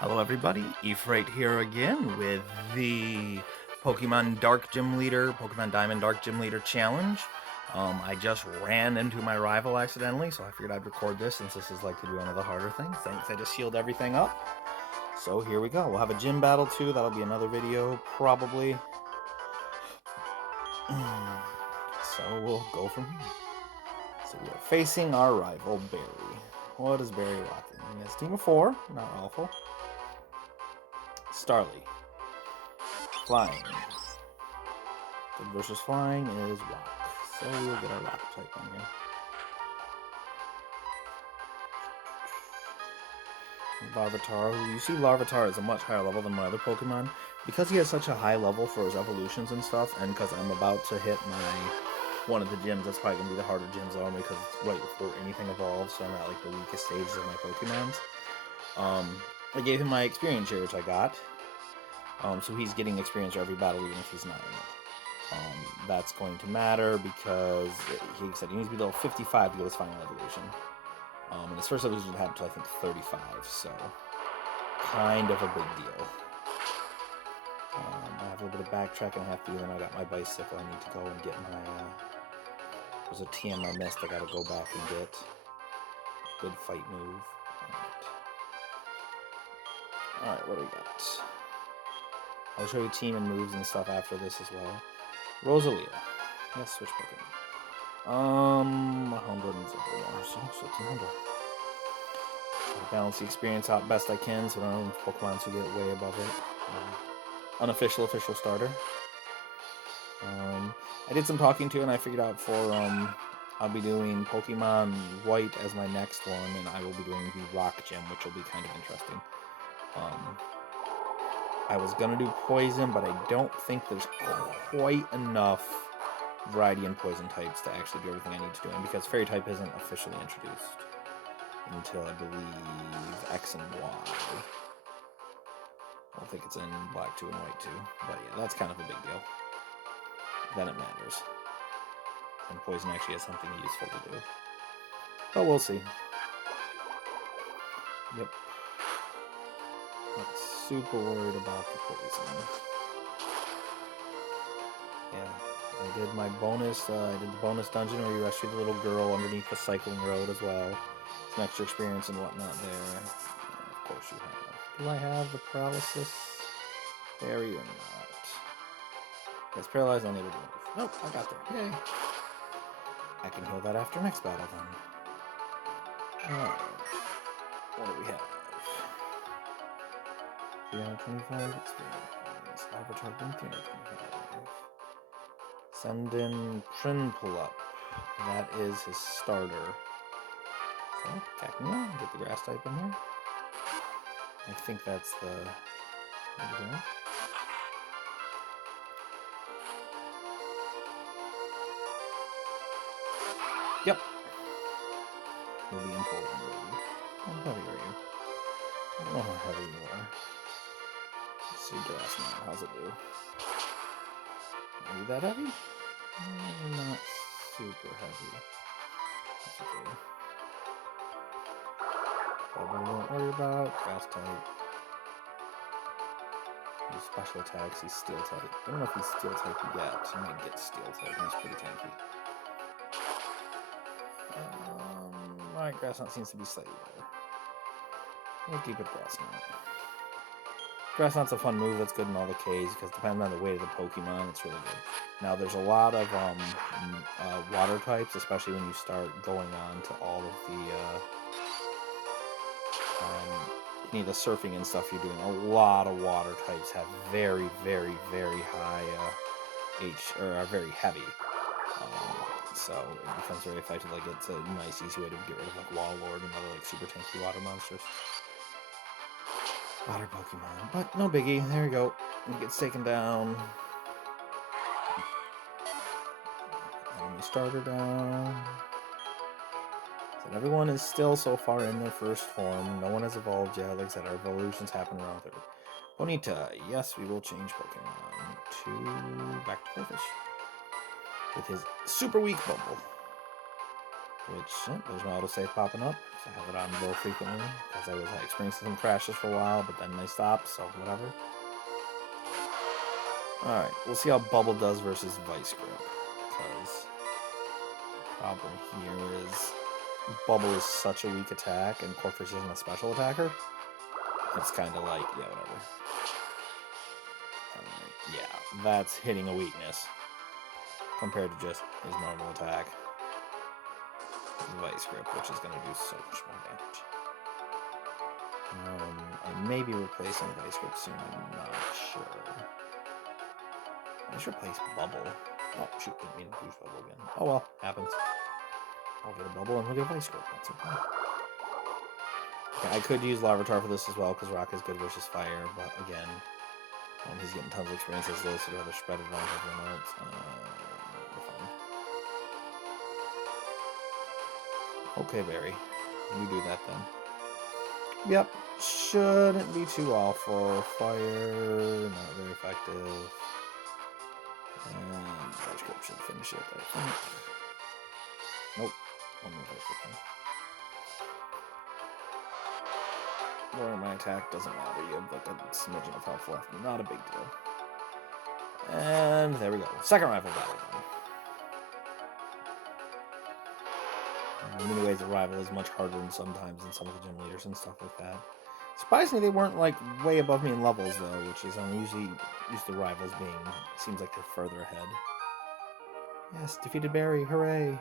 Hello everybody, Efrate here again with the Pokemon Diamond Dark Gym Leader Challenge. I just ran into my rival accidentally, so I figured I'd record this since this is likely to be one of the harder things. Thanks, I just healed everything up. So here we go. We'll have a gym battle too, that'll be another video, probably. So we'll go from here. So we are facing our rival, Barry. What is Barry rocking? He has a team of 4, not awful. Starly. Flying. Good versus flying is rock. So we'll get our rock type on here. Larvitar, who you see Larvitar is a much higher level than my other Pokemon. Because he has such a high level for his evolutions and stuff, and because I'm about to hit one of the gyms, that's probably going to be the harder gyms on me because it's right before anything evolves, so I'm at like the weakest stages of my Pokemons. I gave him my experience share, which I got. So he's getting experience for every battle, even if he's not in it. That's going to matter because he said he needs to be level 55 to get his final evolution. And his first evolution had to, I think, 35, so kind of a big deal. I have a little bit of backtracking I have to do, and I got my bicycle. I need to go and get my, there's a TM I missed I gotta go back and get. Good fight move. Alright, what do we got? I'll show you team and moves and stuff after this as well. Rosalia. Yes, switch Pokemon. 100 and 0 more, so 1,600. Balance the experience out best I can, so I don't have Pokemon to get way above it. Unofficial, official starter. I did some talking to, and I figured out I'll be doing Pokemon White as my next one, and I will be doing the Rock Gym, which will be kind of interesting. I was gonna do Poison, but I don't think there's quite enough variety in Poison types to actually do everything I need to do, and because Fairy type isn't officially introduced until, I believe, X and Y. I don't think it's in Black 2 and White 2, but yeah, that's kind of a big deal. Then it matters. And Poison actually has something useful to do. But we'll see. Yep. Not super worried about the Poison. Yeah. I did my bonus, I did the bonus dungeon where you rescued the little girl underneath the cycling road as well. Some extra experience and whatnot there. Of course you have. Do I have the paralysis? Barrier or not? It's paralyzed, unable to move. Nope, I got there. Yay. I can heal that after next battle then. Alright. What do we have? 325 experience. Avatar 325. Send in Pull-Up. That is his starter. So, Cacnea, get the grass type in here. I think that's the... Yep. Will be important. How heavy are you? I don't know how heavy you are. Let's see grass now. How's it do? Are you that heavy? Not super heavy. That's okay. Bubble won't worry about. Grass type. His special attacks, he's steel type. I don't know if he's steel type yet. He might get steel type. He's pretty tanky. Alright, grass knot seems to be slightly better. We'll keep it grass knot. Grass knot's a fun move that's good in all the Ks because depending on the weight of the Pokemon, it's really good. Now there's a lot of water types, especially when you start going on to all of the any of the surfing and stuff you're doing. A lot of water types have very, very, very high are very heavy. So it becomes very effective. Like it's a nice, easy way to get rid of like Wallord and other like super tanky water monsters. Water Pokemon, but no biggie. There we go. It gets taken down. Enemy starter down. So everyone is still so far in their first form. No one has evolved yet. Like I said, our evolutions happen around 30. Bonita, yes, we will change Pokemon to back to Corfish with his super weak Bumble. Which, there's my autosave popping up. So I have it on both frequently, because I was experiencing some crashes for a while, but then they stopped, so whatever. Alright, we'll see how Bubble does versus Vice Grip, because the problem here is Bubble is such a weak attack, and Corphish isn't a special attacker. It's kind of like, yeah, whatever. Yeah, that's hitting a weakness compared to just his normal attack. Vice Grip, which is going to do so much more damage. I may be replacing Vice Grip soon, I'm not sure. I should replace Bubble. Oh, shoot, didn't mean to use Bubble again. Oh well, happens. I'll get a Bubble and we'll get a Vice Grip, that's okay. I could use Larvitar for this as well, because Rock is good versus Fire, but again, he's getting tons of experience as this, so we have a spread advantage over everyone else. Okay, Barry. You do that then. Yep, shouldn't be too awful. Fire, not very effective. And Vice Grip should finish it, I think. Nope, one more Vice Grip. Lowering my attack doesn't matter. You have like a smidgen of health left. Not a big deal. And there we go. Second rival battle. In many ways, the rival is much harder than sometimes than some of the gym leaders and stuff like that. Surprisingly, they weren't like way above me in levels though, which is I'm usually used to rivals being. Seems like they're further ahead. Yes, defeated Barry. Hooray!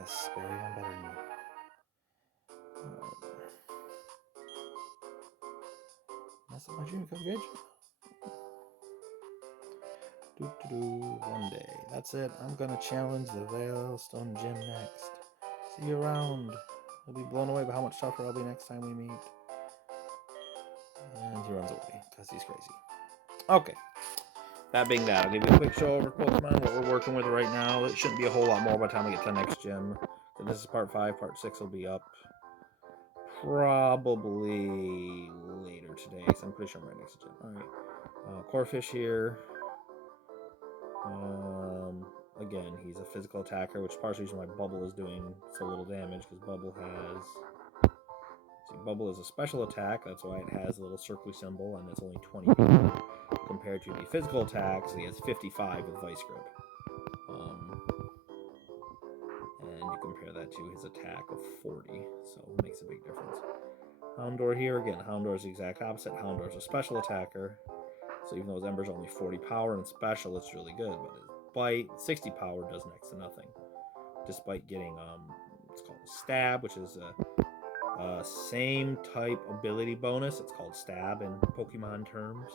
Yes, Barry, I'm better than you. That's my junior coverage. One day. That's it. I'm gonna challenge the Veilstone Gym next. See you around. I'll be blown away by how much tougher I'll be next time we meet. And he runs away because he's crazy. Okay. That being that, I'll give you a quick show over Pokemon, what we're working with right now. It shouldn't be a whole lot more by the time we get to the next gym. So this is part 5. Part 6 will be up probably later today, so I'm pretty sure I'm right next to gym. Alright. Corphish here. Again, he's a physical attacker, which is partially the reason why Bubble is doing so little damage, because Bubble has... See, Bubble is a special attack, that's why it has a little circly symbol, and it's only 20 compared to the physical attacks. He has 55 with Vice Grip. And you compare that to his attack of 40, so it makes a big difference. Houndour here, again, Houndour is the exact opposite. Houndour is a special attacker, so even though his Ember's only 40 power and special, it's really good, but his Bite, 60 power, does next to nothing. Despite getting, it's called Stab, which is a same type ability bonus. It's called Stab in Pokemon terms.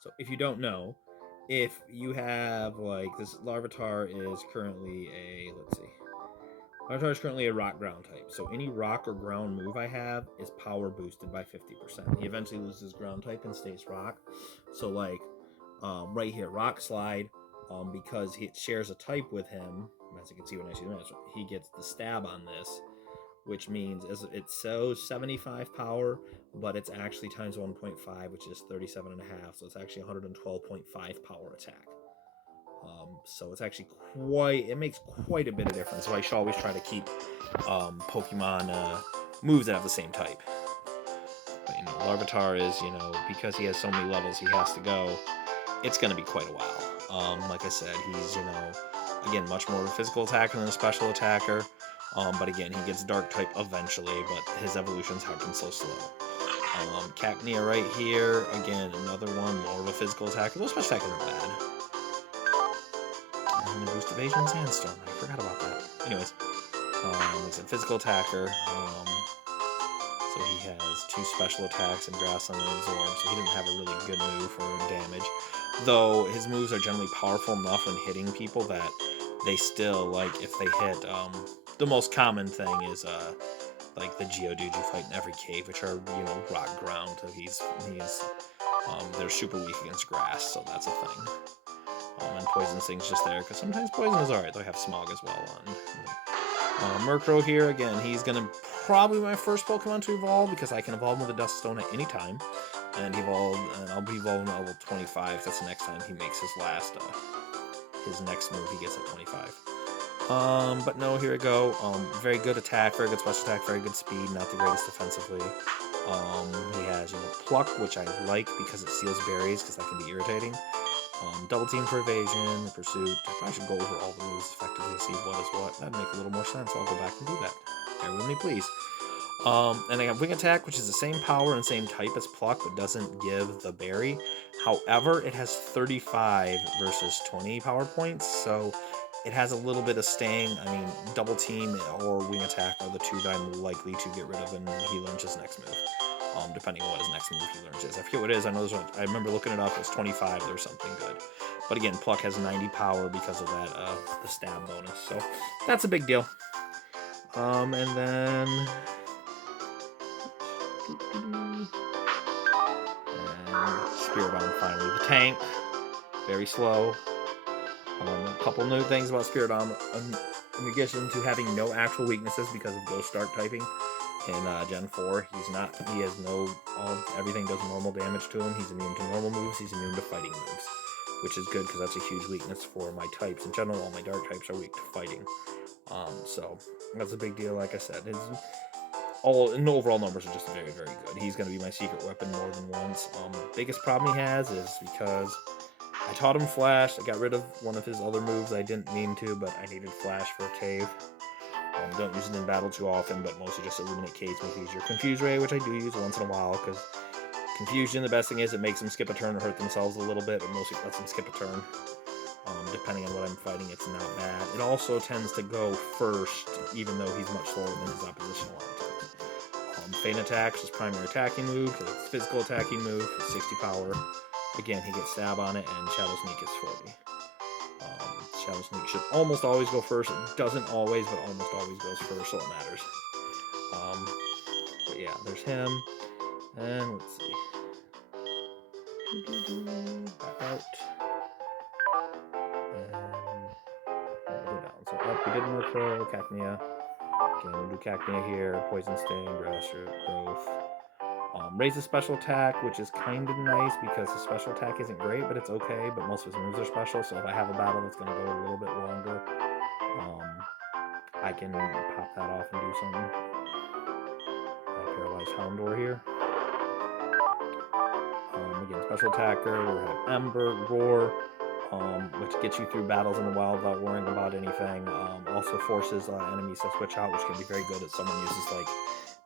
So if you don't know, if you have, like, this Larvitar is currently a, let's see. Larvitar is currently a rock ground type. So any rock or ground move I have is power boosted by 50%. He eventually loses ground type and stays rock. So, like, right here, Rock Slide, because he shares a type with him, as you can see when I see the match, he gets the Stab on this, which means it shows 75 power, but it's actually times 1.5, which is 37.5, so it's actually 112.5 power attack. So it's actually it makes quite a bit of difference, so I should always try to keep Pokemon moves that have the same type. But, Larvitar is, because he has so many levels he has to go, it's going to be quite a while. Like I said, he's, again, much more of a physical attacker than a special attacker. But again, he gets Dark type eventually, but his evolutions happen so slow. Cacnea right here, again, another one, more of a physical attacker. Those special attackers are bad. And boost evasion and Sandstorm. I forgot about that. Anyways, it's a physical attacker. So he has 2 special attacks and Grass on the Absorb, so he didn't have a really good move for damage. Though his moves are generally powerful enough when hitting people that they still, like, if they hit, the most common thing is, like, the Geodude you fight in every cave, which are, rock ground, so they're super weak against grass, so that's a thing. And Poison Sting's just there, because sometimes Poison is alright, though I have Smog as well on. Murkrow here, again, he's gonna probably be my first Pokemon to evolve, because I can evolve with a Dust Stone at any time, and I'll be evolving at level 25, that's the next time he makes his next move he gets at 25. But no, here we go. Very good attack, very good special attack, very good speed, not the greatest defensively. He has, pluck, which I like because it steals berries, because that can be irritating. Double team for evasion, pursuit. I should go over all the moves effectively, see what is what. That'd make a little more sense. I'll go back and do that. Bear with me, please. And I have wing attack, which is the same power and same type as pluck, but doesn't give the berry. However, it has 35 versus 20 power points, so it has a little bit of staying. I mean, double team or wing attack are the two that I'm likely to get rid of when he learns his next move. Depending on what his next move he learns is. I forget what it is. I know there's one, I remember looking it up. It was 25. There was something good. But again, pluck has 90 power because of that the stab bonus. So that's a big deal. And then and Spirit Bomb finally. The tank, very slow. A couple new things about Spirit Bomb. In addition to having no actual weaknesses because of Ghost Dark typing in Gen 4, he has no, everything does normal damage to him. He's immune to normal moves, he's immune to fighting moves, which is good because that's a huge weakness for my types. In general, all my dark types are weak to fighting. So that's a big deal, like I said. Overall numbers are just very, very good. He's going to be my secret weapon more than once. Biggest problem he has is because I taught him Flash. I got rid of one of his other moves. I didn't mean to, but I needed Flash for a cave. Don't use it in battle too often, but mostly just eliminate caves, make it easier. Confuse Ray, which I do use once in a while, because Confusion, the best thing is it makes them skip a turn or hurt themselves a little bit, but mostly it lets them skip a turn. Depending on what I'm fighting, it's not bad. It also tends to go first, even though he's much slower than his opposition a lot of times. Feint Attack is his primary attacking move, because it's physical attacking move, it's 60 power. Again, he gets stab on it, and Shadow Sneak is 40. Shadow Sneak should almost always go first. It doesn't always, but almost always goes first, so it matters. But yeah, there's him. And let's see. Back out. And go down. So up, we did Murkrow, Cacnea. Again, we'll do Cacnea here. Poison Sting, Grass Root, Growth. Raise a special attack, which is kind of nice because his special attack isn't great, but it's okay. But most of his moves are special, so if I have a battle that's going to go a little bit longer, I can pop that off and do something. I Paralyzed Houndour here. Again, special attacker. We have Ember, Roar, which gets you through battles in the wild without worrying about anything. Also forces enemies to switch out, which can be very good if someone uses like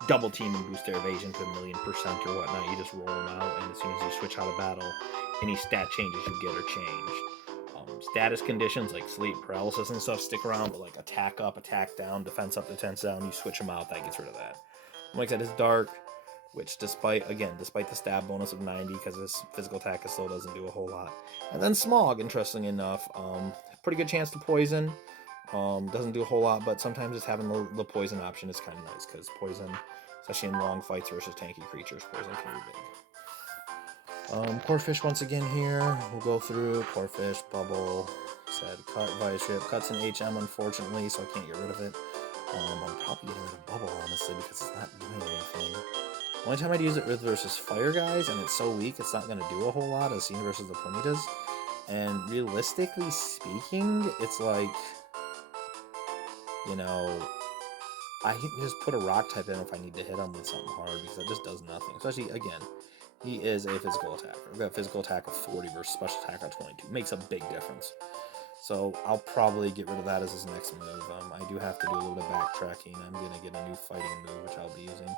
double team and boost their evasion to 1,000,000% or whatnot. You just roll them out, and as soon as you switch out of battle, any stat changes you get are changed. Status conditions like sleep, paralysis, and stuff stick around, but like attack up, attack down, defense up, defense down, you switch them out, that gets rid of that. Like I said, it's dark, which despite the stab bonus of 90, because his physical attack still doesn't do a whole lot. And then Smog, interestingly enough, pretty good chance to poison. Doesn't do a whole lot, but sometimes just having the poison option is kind of nice, because poison, especially in long fights versus tanky creatures, poison can be big. Corphish once again here. We'll go through Corphish, Bubble, said Cut, Vice Rip. Cut's an HM, unfortunately, so I can't get rid of it. I'm probably getting rid of Bubble, honestly, because it's not doing anything. Only time I'd use it with versus Fire Guys, and it's so weak, it's not going to do a whole lot, as seen versus the Ponytas. And realistically speaking, it's like, I can just put a rock type in if I need to hit him with something hard, because it just does nothing. Especially, again, he is a physical attacker. We've got physical attack of 40 versus special attack of 22. Makes a big difference. So I'll probably get rid of that as his next move. I do have to do a little bit of backtracking. I'm going to get a new fighting move, which I'll be using.